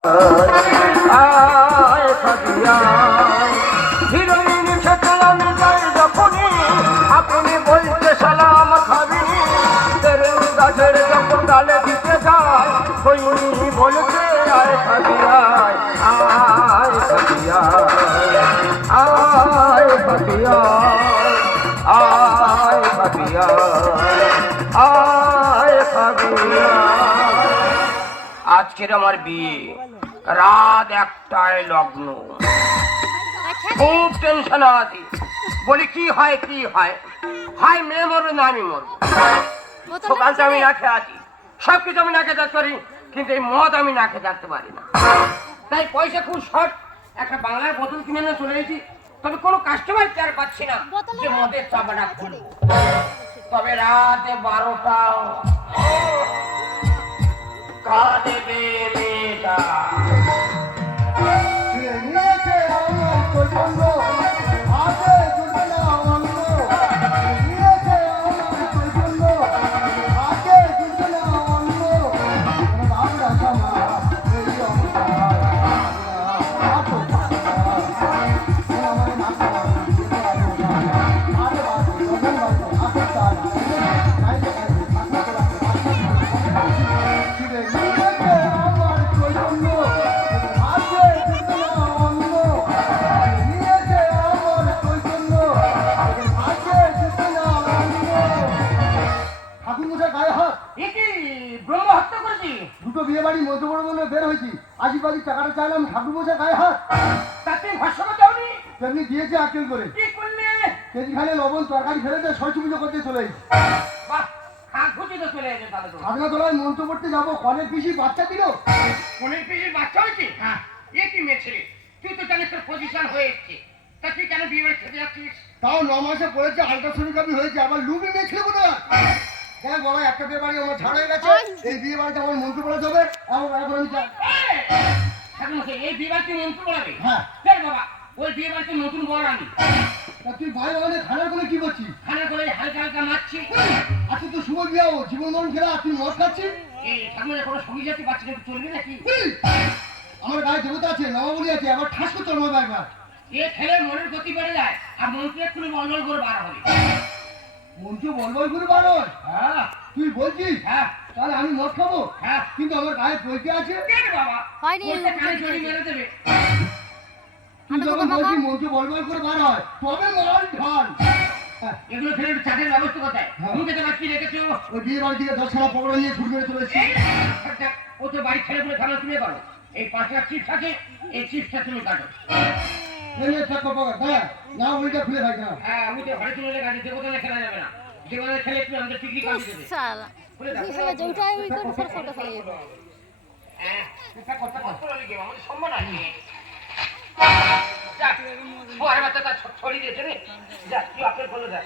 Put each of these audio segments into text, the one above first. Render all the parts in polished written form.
আপনি বলতে সালাম খাবি গাছের যখন ডালে দিতে যায় সৈনি বলছে আয় খাবি আয় আয় খাবি আয় খাবি আয় খাবি আয় খাবি। আজকের আমার বিয়ে, রাত 1টায় লগ্ন, খুব টেনশন আছে। বলি কি হয় কি হয়, হয় মেয়ে মরবে না আমি মরবো। সকালটা আমি না খেয়ে আছি, সবকিছু আমি না খেয়ে থাকতে পারি, কিন্তু এই মদ আমি না খেয়ে থাকতে পারি না। তাই পয়সা খুব শর্ট, একটা বাংলার বোতল কিনে নিয়ে চলে এসেছি। তবে কোনো কাস্টমার চার পাচ্ছি না যে মদের চাপাটা খুলবো। তবে রাতে 12টা কাঁদে মেয়েটা বিয়ে বাড়ি মধ্যবড় বলে বের হয়েছি, আশীর্বাদী টাকাটা চাইলাম ঠাকুর মশাই গায়ে হাত। তাতে ভাষ্য দাওনি? তেমনি দিয়েছে আকেল করে। কি করলে? কেজি খানে লবণ তরকারি ফেলে দিয়ে সরস্বতী পুজো করতে চলে এসেছি। বাহ, খাঁকুচি তো চলে এসে তাহলে তো। আপনার তোলায় মন্ত্র পড়তে যাবো, কনের পিসি বাচ্চা দিল। কনের পিসির বাচ্চা হয়েছে? হ্যাঁ। এ কি মেয়ে ছেলে, তুই তো জানিস তোর পজিশন হয়ে এসছে, তা তুই কেন বিয়ে বাড়ি খেতে যাচ্ছিস? তাও 9 মাসে পড়েছে, আল্ট্রাসোনোগ্রাফি হয়েছে, আবার লুবি মেয়ে ছিল কোথায়? দেখ বাবা, একটা বিয়ে বাড়ি আমার ছাড় হয়ে গেছে, এই বিয়ে বাড়িতে আমার মন্ত্র পড়া যাবে। এখন আমি যাই। এই বিয়ে বাড়িতে মন্ত্র পড়াবে? হ্যাঁ। দেখ বাবা, ওই বিয়ে বাড়িতে নতুন বর আমি। তুই ভাই আমাদের খানার করে কি করছিস? খানার করে হালকা হালকা মারছি। আচ্ছা তো শুভ বিয়াও জীবন মরণ খেলা, তুই মদ খাচ্ছিস? এই ঠাকুরের কোনো সঙ্গী জাতি পাচ্ছি না, চলবে নাকি? আমার গায়ে দেবতা আছে, নবাবলি আছে, আবার ঠাস করতে হবে একবার। এ খেলে মনের গতি বেড়ে যায়, আর মন্ত্রে একটু বলবল করে বার হবে। মন্ত্র বলবল করে বার হয়? হ্যাঁ। তুই বলছিস? হ্যাঁ। তাহলে আমি মদ খাবো? হ্যাঁ। কিন্তু আমার গায়ে পয়সা আছে। কেন বাবা? হয়নি, ওইটা কানে জড়ি মেরে দেবে। তুই যখন বলছিস মন্ত্র বলবল করে বার হয়, তবে মাল ঢাল। এগুলো খেলে একটু চাটের ব্যবস্থা কোথায়? মুখে তো বাচ্চি রেখেছো। ওই বিয়ে বাড়ি থেকে 10 খানা পকড়া নিয়ে ছুট করে চলে এসেছি। ও তো বাড়ি ছেড়ে বলে খানা তুমি করো। এই 5 লাখ চিপস আছে, এই চিপসটা তুমি কাটো। না ওইটা খুলে থাক না। হ্যাঁ, আমি তো ঘরে চলে গেছি, দেবতালে খেলা যাবে না। দেবতালে খেলে একটু আমাদের টিকলি কাটি দেবে। শালা খুলে দাও। হিসেবে যেটাই ওই করে সব ফটো ফেলে যাবে। হ্যাঁ, এটা কথা কথা বলে কি আমাদের সম্মান আছে। যা, ওরে বাচ্চা তা ছড়ি দিয়েছে রে। যা, তুই আপনি বলে দে।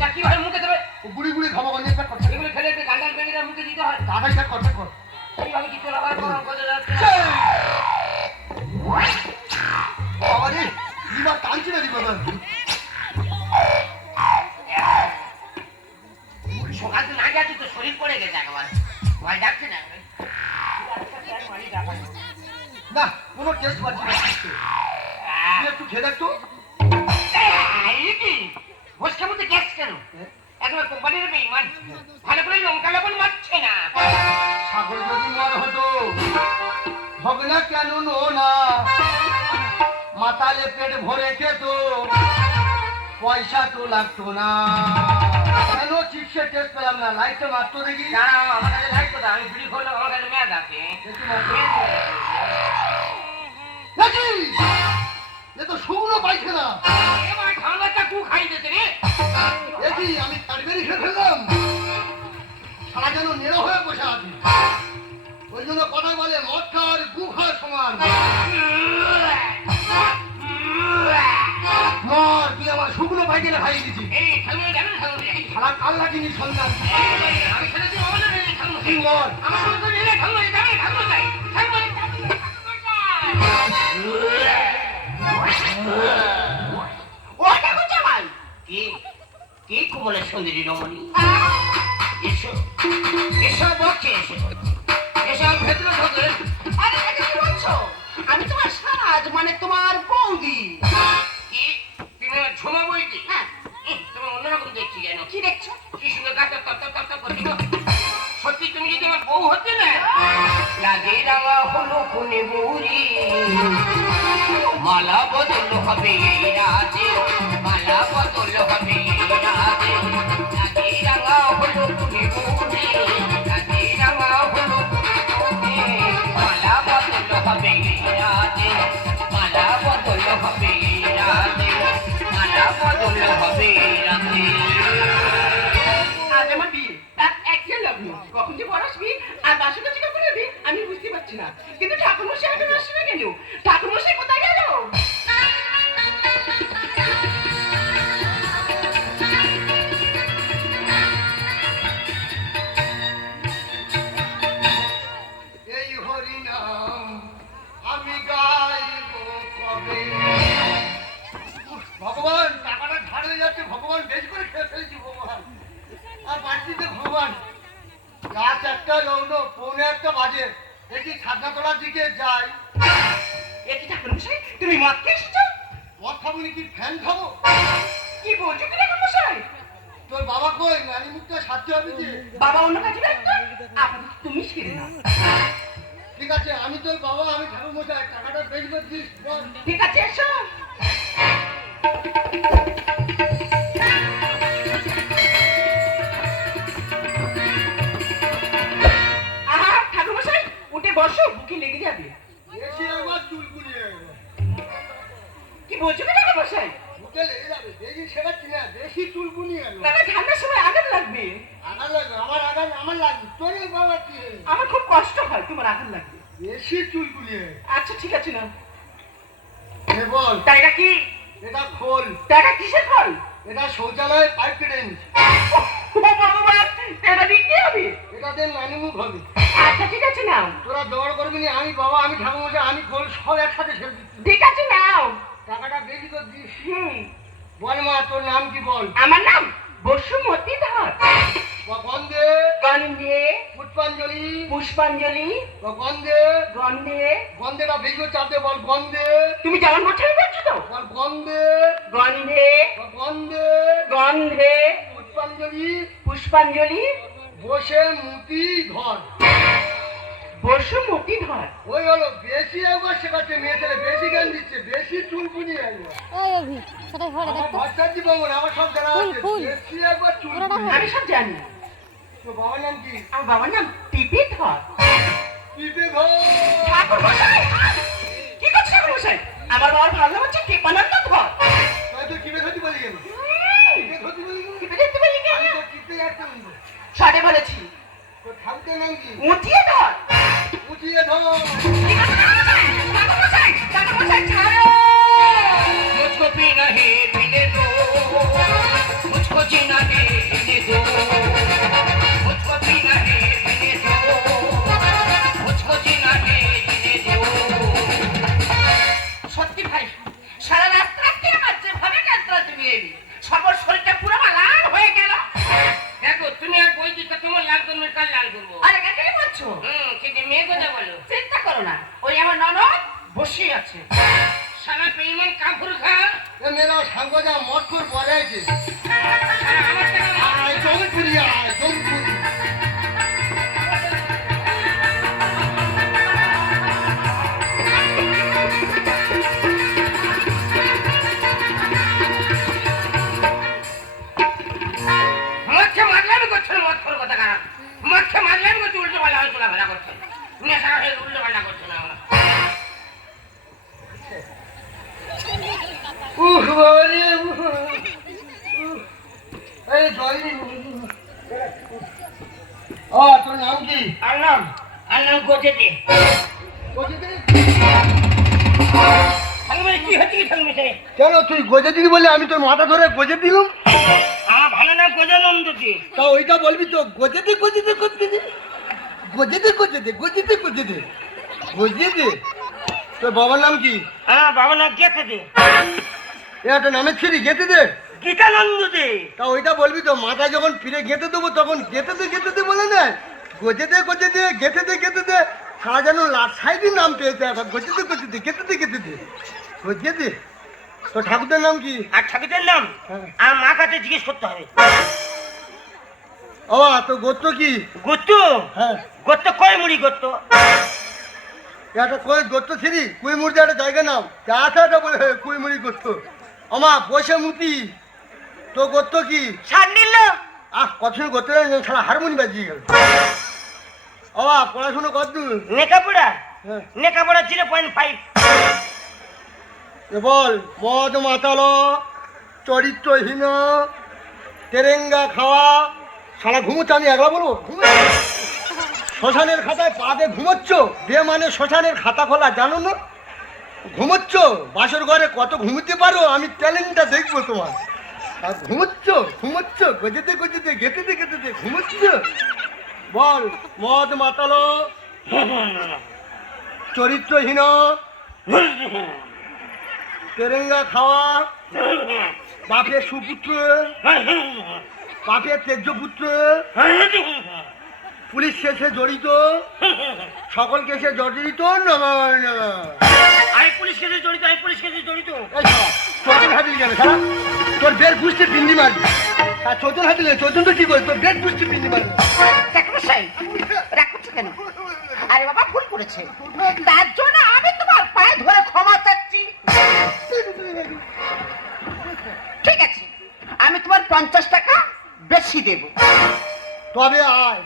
যা, কি ভাই মুখে দেবে? বুড়ি বুড়ি খাবো অনেকটা করছে। এগুলো খেলে একটু গান্ডাল বেরিয়ে মুখে দিতে হয়। দাদাইটা করতে কর। এইভাবে কি তোর আবার গরম করে যাচ্ছে? বাবারে, দিবা টানছি না দিবা না। সকাল তো না যাচ্ছি তো শরীর পড়ে গেছে একেবারে। ভয় যাচ্ছে না। না, কোনো টেস্ট পাচ্ছি না। তুই একটু খেয়ে দেখ তো। এই কি? বসকে মধ্যে গ্যাস কেন? একবার কোম্পানির বেঈমান। ভালো করে লঙ্কা লবণ মারছে না। সাগর যদি মর হতো, ভগনা কেন নো না? মাতালে পেট ভরে খেত, পয়সা তো লাগতো না। কেন চিপসের টেস্ট পেলাম না? লাইটটা মারতো দেখি। না, আমার কাছে লাইট কথা, আমি বিড়ি করলাম, আমার কাছে মেয়াদ আছে। এ তো শুকনো পাইখানা। এবার ঠান্ডাটা কু খাই দিতে রে। দেখি আমি কারবেরি খেয়ে ফেললাম। সারা যেন নেড়ো হয়ে বসে আছি। ওই জন্য কথা বলে মদ খাওয়ার গু খাওয়ার সমান। মর, তুই আমার শুকনো পাইখানা খাইয়ে দিচ্ছি। এই ঠাকুর যাবেন ঠাকুর। সারা কাল লাগিনি সন্তান। আমি সেটা দিয়ে হবে না রে ঠাকুর। তুই মর। আমার সঙ্গে নিলে ঠাকুর যাবে ঠাকুর যাই। ঠাকুর ও ঠাকুর জামাই। কি? কি কুমলের সুন্দরী রমণী? এসো, এসো বকে এসো। এসো ভেতরে ঢোকে। আরে চাঁদি রাঙা হলো কোনে বুড়ি মালা বদল হবে এই রাতে মালা বদল হবে এই রাতে চাঁদি রাঙা হলো কোনে বুড়ি চাঁদি রাঙা হলো মালা বদল হবে এই রাতে মালা বদল হবে এই রাতে মালা বদল হবে এই রাতে। আজ আমার বিয়ে তার একই লগ্ন কখন যে বড় আসবি আর বাসুটা যে কখন যাবি আমি বুঝতে পারছি না কিন্তু ঠাকুরমশাই এখনো আসবে না কেন ঠাকুরমশাই কোথায় গেল এই হরিনাম আমি গাইব কবে। ভগবান টাকাটা ঝাড় হয়ে যাচ্ছে ভগবান বেশ করে খেয়ে ফেলছি ভগবান আর বাড়িতে ভগবান রাত 1টা লগ্ন 1:45 বাজে দেখি ছাদনাতলার দিকে যাই এটি ঠাকুরমশাই তুমি মদ খেয়ে এসেছো মদ খাবো কি ফ্যান খাবো কি বলছো কি ঠাকুরমশাই তোর বাবা কই নানি মুখটা সাথে হবে যে বাবা অন্য কাজে ব্যস্ত আপনি তুমি সেরে না ঠিক আছে আমি তোর বাবা আমি ঠাকুর মশাই টাকাটা বেশ করে দিস বল। ঠিক আছে এসো আহা ঠাকুরমশাই উঠে বসো বুকে লেগে যাবে বেশি একবার চুল কুলিয়ে কি বলছো কি ঠাকুরমশাই বুকে লেগে যাবে বেশি শেখাচ্ছি না বেশি চুল কুলিয়ে না না ঠান্ডার সময় আঘাত লাগবে আগান লাগবে আমার লাগবে তোর বাবা কি আমার খুব কষ্ট হয় তোমার আঘাত লাগবে বেশি চুল কুলিয়ে আচ্ছা ঠিক আছে না বল টাকা কি এটা খোল টাকা কিসের ফল এটা শৌচালয় পাইপ কেটে নিচ্ছে ও ভগবান এটা দিয়ে কি হবে এটাতে নানি মুখ হবে আচ্ছা ঠিক আছে নাও তোরা জোগাড় করবি না আমি বাবা আমি ঠাকুর মশাই আমি খোল সব একসাথে ছেড়ে দিচ্ছি ঠিক আছে নাও টাকাটা বেশি করে দিস হুম বল মা তোর নাম কি বল আমার নাম বসুমতী ধর বা গন্ধে গন্ধে পুষ্পাঞ্জলি পুষ্পাঞ্জলি বা গন্ধে গন্ধে গন্ধেটা বেশি করে চাপতে বল গন্ধে তুমি যেমন বলছো আমি বলছো তো বল গন্ধে গন্ধে বা গন্ধে গন্ধে পুষ্পাঞ্জলি পুষ্পাঞ্জলি বসে মুতি ধর বসুমতী ধর ওই হলো বেশি একবার শেখাচ্ছে মেয়ে ছেলে বেশি জ্ঞান দিচ্ছে বেশি চুল কুনি একবার ওই অভি সেটাই ঘরে আমার দেখতো ভরসার জীবন আমার সব জানা ফুল, আছে ফুল। বেশি একবার চুল পুরোটা কুনি আমি সব জানি তো বাবার নাম কি আমার বাবার নাম টিপি ধর পিপে ঘর ঠাকুর মশাই কি করছো ঠাকুর মশাই আমার বাবার ভালো নাম হচ্ছে কৃপানন্দ ধর তাই তো কিপে ধরতে বলি কেন কিপে ধরতে বলি কেন টিপে দেখতে পারি কেন আমি তো কিপে একটা বলবো সাড়ে বলেছি তো ঠাকুরের নাম কি উঠিয়ে ধর উঠিয়ে ধর ঠাকুর মশাই ছাড়ো मुझको पीना है पीने दो मुझको जीना है जीने दो मुझको पीना है पीने दो मुझको जीना है जीने दो সত্যি ভাই সারা রাস্তাতে আমার যেভাবে যাত্রা তুমি এলি সবার শরীরটা পুরো লাল হয়ে গেল দেখো তুমি আর বই দিতে তোমার লাল করবে কাল লাল করবো আরে কাকে বলছো কিন্তু মেয়ে কথা বলো চিন্তা করো না ওই আমার ননদ বসে আছে সারা পেইমান কাপড় খা এ মেয়েরা সাঙ্গ যা মত করে পরে আছে সারা আমার টাকা আয় জঙ্গপুরি আয় জঙ্গপুরি মাছে মারলাম করছে মত করে কথা খারাপ মাছে মারলাম করছে উল্টো পাল্টা হয়ে চলাফেরা করছে নেশা হয়ে উল্টো পাল্টা করছে না বাবারে এই জয়নি তোর নাম কি আল্লাহ গোজে দে গজেদি? থাকবে কি হচ্ছে কি থাকবে সে কেন তুই গজে দিদি বলে আমি তোর মাথা ধরে গজে দিলাম আমার ভালো না গোজে নন্দ কি তা ওইটা বলবি তো গজে দে গজে দে গজে দে গজে দে গজে দে গজে দে গজে দে গজে দে তোর বাবার নাম কি হ্যাঁ বাবা না গেছে দে একটা নামের ছিড়ি গেতে দে গীতানন্দ দে তা ওইটা বলবি তো মাথায় যখন ফিরে গেতে দেবো তখন গেতে দে বলে না গজে দে গেতে দে সারা যেন সাইডের নাম পেয়েছে এখন গজে দে গেতে দে গজে দে তো ঠাকুরদের নাম কি আর ঠাকুরের নাম হ্যাঁ। আর মা কাছে জিজ্ঞেস করতে হবে ও তো গোত্র কি গোত্র হ্যাঁ গোত্র কয় মুড়ি গোত্র একটা কই দত্ত ছিরি কুইমুড়ি একটা জায়গা নাও যা আছে একটা বলে কুইমুড়ি করতো আমা বসে মুতি তো করতো কি ছাড় নিল কত সময় করতে সারা হারমোনি বাজিয়ে গেল আমা পড়াশুনো কত লেখাপড়া হ্যাঁ লেখাপড়া 0.5 এ বল মদ মাতালো চরিত্রহীন তেরেঙ্গা খাওয়া সারা ঘুমোচ্ছে আমি একলা বলবো শ্মশানের খাতায় পা দিয়ে ঘুমোচ্ছ বে মানে শ্মশানের খাতা খোলা জানো না ঘুমোচ্ছ বাসর ঘরে কত ঘুমোতে পারো আমি ট্যালেন্টটা দেখবো তোমার আর ঘুমোচ্ছ গজেতে গেতেতে ঘুমোচ্ছ বল মদ মাতালো চরিত্রহীন তেরেঙ্গা খাওয়া বাপের সুপুত্র বাপের তেজ্য পুত্র পুলিশ কেসে জড়িত সকল কেসে জড়িত আমি পুলিশ কেসে জড়িত চৈতন হাতিল কেন সারা তোর বের পুষ্টি পিন্ডি মারবি আর চৈতন হাতিল চৈতন তো কি করে তোর বের পুষ্টি পিন্ডি মারবি রাগ করছো কেন আরে বাবা ভুল করেছে তার জন্য আমি তোমার পায়ে ধরে ক্ষমা চাচ্ছি ঠিক আছে আমি তোমার 50 টাকা বেশি দেব তবে আয়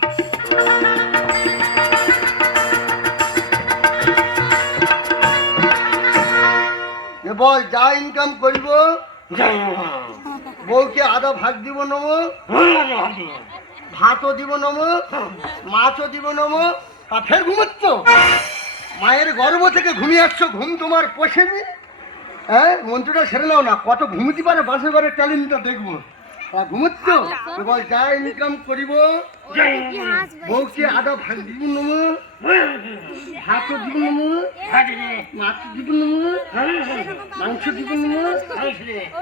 এ বল যা ইনকাম করিব বউকে আধা ভাগ দিব নম ভাতও দিব নম মাছও দিব নম তা ফের ঘুমাচ্ছ মায়ের গর্ভ থেকে ঘুমিয়ে আসছো ঘুম তোমার পোষেনি হ্যাঁ মন্ত্রটা সেরে নাও না কত ঘুমতি পারে বাসে ঘরে ট্যালেন্টটা দেখবো ঘুমাচ্ছ বল যা ইনকাম করিব বউকে আধা ভাগ দিব নম ভাতও দিব নম মাছ দিব নম মাংস দিব নম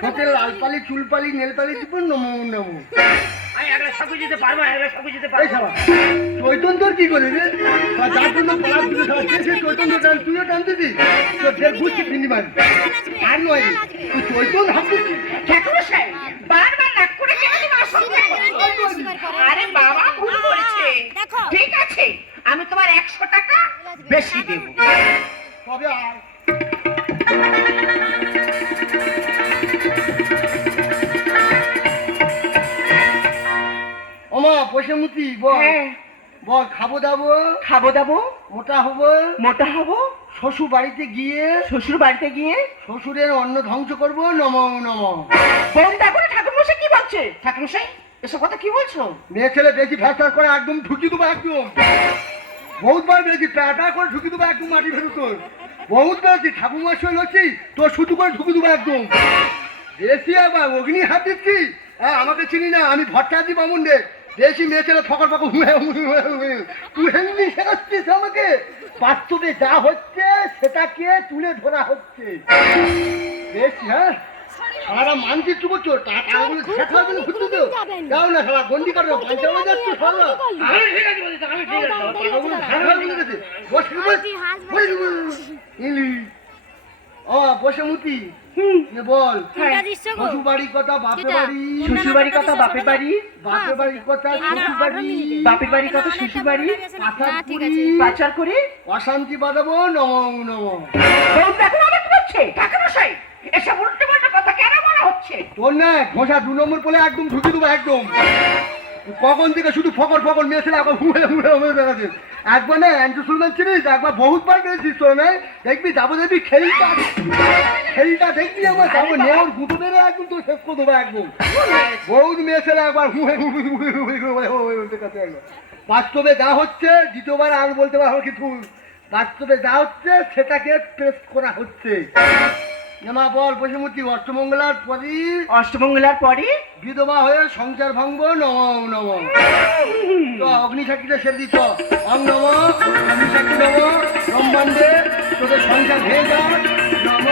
হোটেল লালপালি চুলপালি নেলপালি দিব নম নম চৈতন তোর কি করবি রে যার জন্য পড়ার দিকে চৈতন তো টান তুইও টান দিবি তোর ফের বুঝছি ফিন্দি মারবি আর নয় তুই চৈতন ভাবছিস বারবার নাক করে কেন তোমার সঙ্গে আরে বাবা ভুল করেছে ঠিক আছে আমি তোমার 100 টাকা বেশি দেব তবে আয় ওমা বসে মুতি বল বল খাবো দাবো মোটা হবো শ্বশুর বাড়িতে গিয়ে শ্বশুরের অন্ন ধ্বংস করবো নম নম বোন দেখো ঠাকুরমশাই কি বলছে ঠাকুরমশাই এসব কথা কি বলছো মেয়ে ছেলে বেশি ফ্যাসার করে একদম ঢুকি দেবো একদম বহুতবার বেশি প্যাটা করে ঢুকি দেবো একদম মাটি ভেতর বহুত বেশি ঠাকুরমশাই হচ্ছি তোর শুধু করে ঢুকি দেবো একদম বেশি আবার অগ্নি হাত দিচ্ছি হ্যাঁ আমাকে চিনি না আমি ভট্টাচার্য বামুন রে বেশি মেয়ে ছেলে ফকর ফকর তুই হেমনি শেখাচ্ছিস আমাকে বাস্তবে যা হচ্ছে সেটাকে তুলে ধরা হচ্ছে বেশি হ্যাঁ সারা মানচিত্র করছো টাকাগুলো শেখা হবে না ঘুরতে তো যাও না সারা গন্ডি করো পাঞ্চা হয়ে যাচ্ছে সারা বসে মুতি বল শ্বশুর বাড়ির কথা বাপের বাড়ি শ্বশুর বাড়ির কথা বাপের বাড়ি বাপের বাড়ির কথা শ্বশুর বাড়ি বাপের বাড়ির কথা শ্বশুর বাড়ি পাচার করে অশান্তি বাঁধাবো নম নম বোন দেখো আমার কি হচ্ছে ঠাকুরমশাই এসব উল্টো পাল্টা কথা কেন বলা হচ্ছে তোর না ঘোষা 2 নম্বর বলে একদম ঢুকে দেবো একদম কখন থেকে শুধু ফকর ফকর মেয়ে ছেলে একবার হুড়ে দেখাচ্ছে একবার না অ্যান্টু সুলমান চিনিস একবার বহুতবার পেয়েছিস তোর নাই দেখবি যাবো দেখবি খেলটা দেখবি আমার যাবো নেওয়ার গুঁতো মেরে একদম তোর শেষ করে দেবো একদম বহুত মেয়ে ছেলে একবার দেখাচ্ছে একবার বাস্তবে যা হচ্ছে দ্বিতীয়বার আর বলতে পারবো কিছু বাস্তবে যা হচ্ছে সেটাকে পেশ করা হচ্ছে মা বল বসুমতি অষ্টমঙ্গলার পরই বিধবা হয়ে সংসার ভাঙবো নম নম তো অগ্নিসাক্ষীটা সেরে দিত অং নম অগ্নিসাক্ষী নম ব্রহ্মাণ্ডে তোদের সংসার ভেঙে যা নম